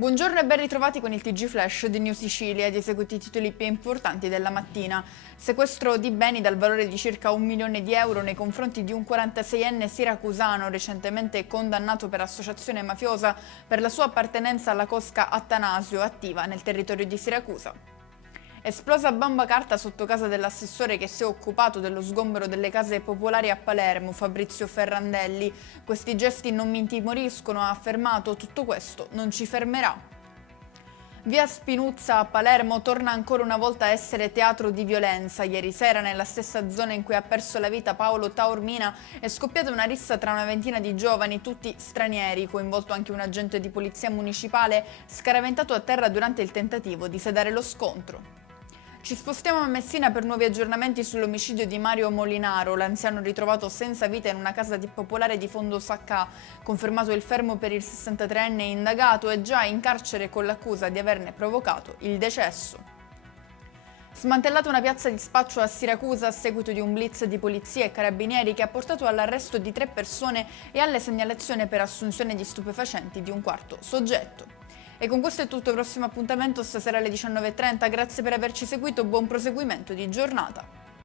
Buongiorno e ben ritrovati con il TG Flash di New Sicilia ed eseguiti i titoli più importanti della mattina. Sequestro di beni dal valore di circa 1 milione di euro nei confronti di un 46enne siracusano recentemente condannato per associazione mafiosa per la sua appartenenza alla cosca Attanasio, attiva nel territorio di Siracusa. Esplosa bomba carta sotto casa dell'assessore che si è occupato dello sgombero delle case popolari a Palermo, Fabrizio Ferrandelli. Questi gesti non mi intimoriscono, ha affermato, tutto questo non ci fermerà. Via Spinuzza a Palermo torna ancora una volta a essere teatro di violenza. Ieri sera, nella stessa zona in cui ha perso la vita Paolo Taormina, è scoppiata una rissa tra una ventina di giovani, tutti stranieri, coinvolto anche un agente di polizia municipale, scaraventato a terra durante il tentativo di sedare lo scontro. Ci spostiamo a Messina per nuovi aggiornamenti sull'omicidio di Mario Molinaro, l'anziano ritrovato senza vita in una casa popolare di Fondo Sacca. Confermato il fermo per il 63enne indagato e già in carcere con l'accusa di averne provocato il decesso. Smantellata una piazza di spaccio a Siracusa a seguito di un blitz di polizia e carabinieri che ha portato all'arresto di 3 persone e alle segnalazioni per assunzione di stupefacenti di un quarto soggetto. E con questo è tutto, prossimo appuntamento stasera alle 19:30, grazie per averci seguito, buon proseguimento di giornata.